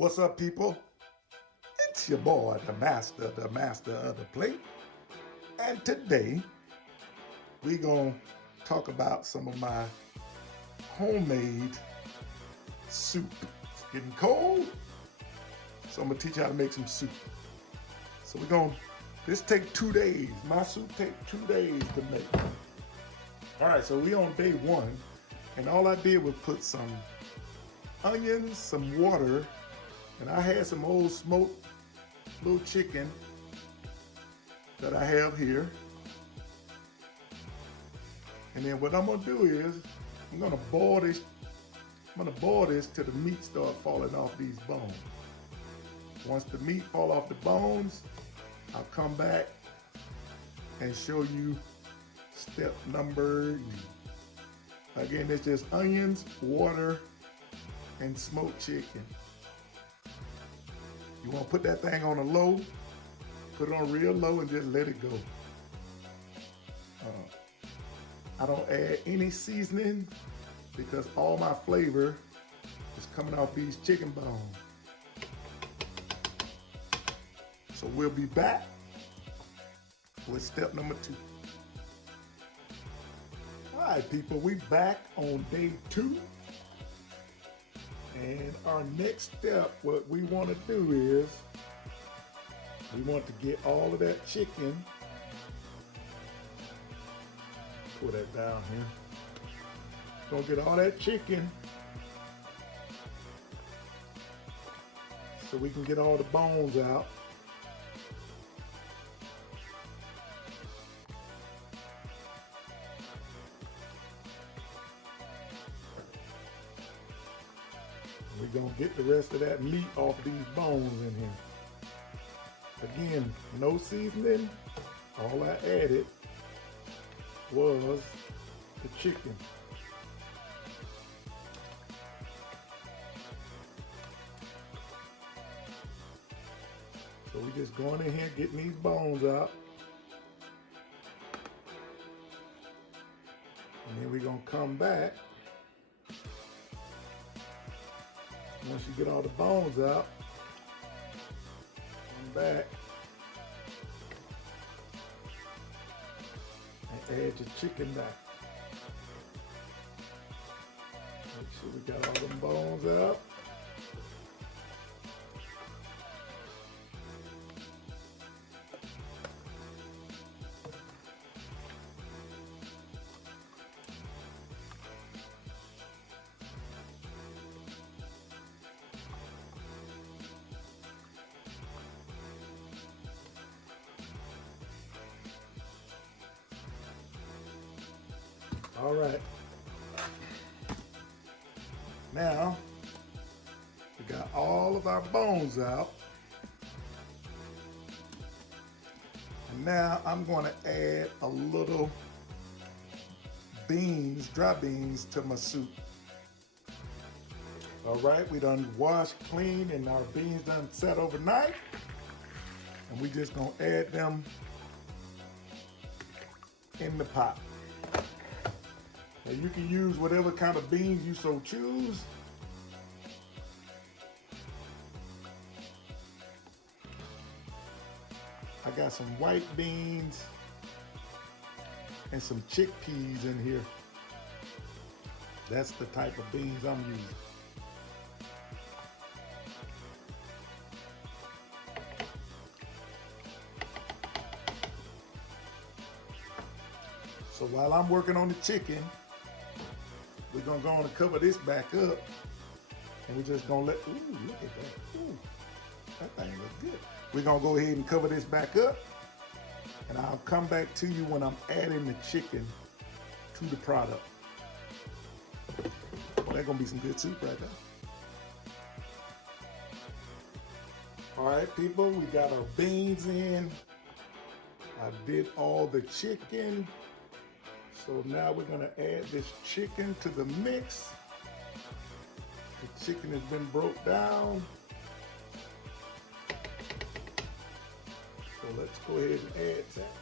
What's up, people? It's your boy, the master of the plate. And today, we gonna talk about some of my homemade soup. It's getting cold, so I'm gonna teach you how to make some soup. So this take 2 days. My soup take 2 days to make. All right, so we on day one, and all I did was put some onions, some water, and I had some old smoked little chicken that I have here. And then what I'm gonna do is I'm gonna boil this till the meat start falling off these bones. Once the meat fall off the bones, I'll come back and show you step number. Again, it's just onions, water, and smoked chicken. You want to put that thing on a low, put it on real low and just let it go. I don't add any seasoning because all my flavor is coming off these chicken bones. So we'll be back with step number 2. All right, people, we back on day 2. And our next step, what we want to do is, we want to get all of that chicken. Pull that down here. Gonna get all that chicken so we can get all the bones out. We're gonna get the rest of that meat off these bones in here. Again, no seasoning. All I added was the chicken. So we're just going in here getting these bones out. And then we're gonna come back. Once you get all the bones out, come back and add your chicken back. Make sure we got all them bones out. All right. Now, we got all of our bones out. And now I'm going to add a little beans, dry beans, to my soup. All right, we done washed clean and our beans done set overnight. And we just going to add them in the pot. Now you can use whatever kind of beans you so choose. I got some white beans and some chickpeas in here. That's the type of beans I'm using. So while I'm working on the chicken, we're gonna go on and cover this back up, and we're just gonna ooh, look at that. Ooh, that thing looks good. We're gonna go ahead and cover this back up, and I'll come back to you when I'm adding the chicken to the product. Well, that's gonna be some good soup right there. All right, people, we got our beans in. I did all the chicken. So now we're gonna add this chicken to the mix. The chicken has been broke down. So let's go ahead and add that.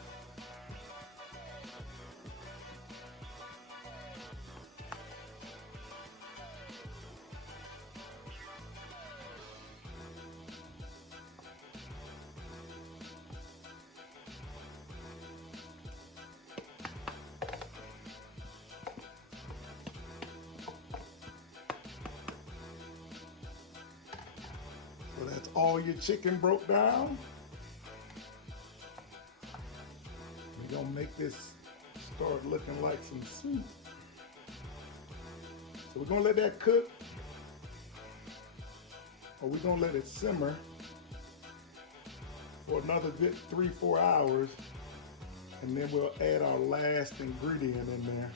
all your chicken broke down, we're gonna make this start looking like some soup. So we're gonna let that cook, or we're gonna let it simmer for another good 3-4 hours, and then we'll add our last ingredient in there,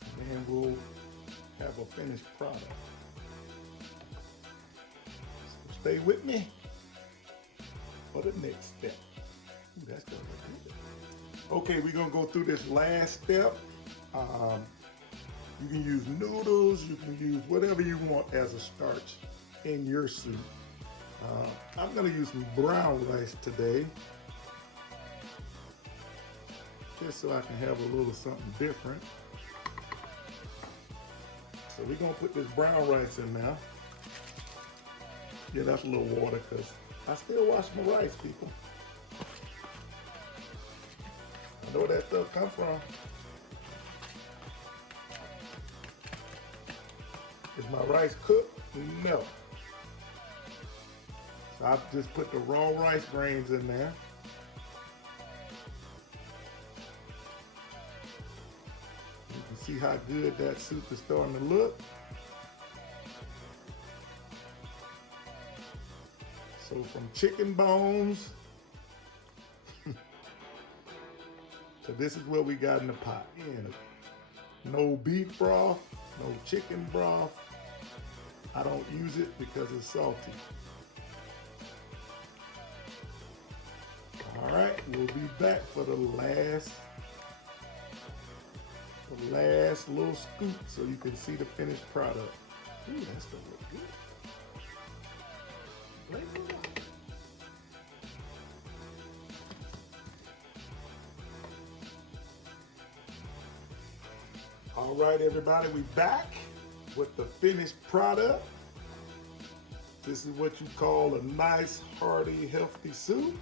and then we'll have a finished product. So stay with me for the next step. Ooh, that's gonna look good. Okay, we're gonna go through this last step. You can use noodles, you can use whatever you want as a starch in your soup. I'm gonna use some brown rice today, just so I can have a little something different. So we're gonna put this brown rice in now. Yeah, that's a little water because I still wash my rice, people. I know where that stuff comes from. Is my rice cooked? No. So I've just put the raw rice grains in there. You can see how good that soup is starting to look. So from chicken bones, so this is what we got in the pot. No beef broth, no chicken broth. I don't use it because it's salty. All right, we'll be back for the last little scoop so you can see the finished product. Ooh, that's gonna look good. All right, everybody, we back with the finished product. This is what you call a nice, hearty, healthy soup.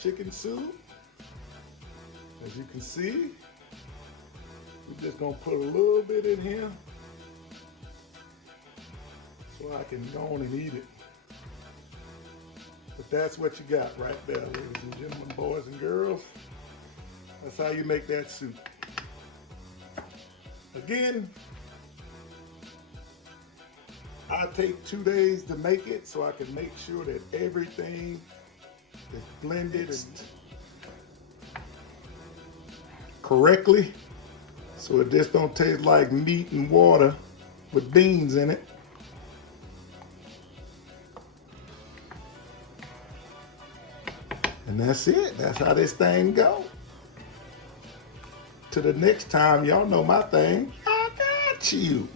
Chicken soup. As you can see, we're just gonna put a little bit in here so I can go on and eat it. But that's what you got right there, ladies and gentlemen, boys and girls. That's how you make that soup. Again, I take 2 days to make it so I can make sure that everything is blended and correctly, so it just don't taste like meat and water with beans in it. And that's it. That's how this thing go. Till the next time, y'all know my thing. I got you.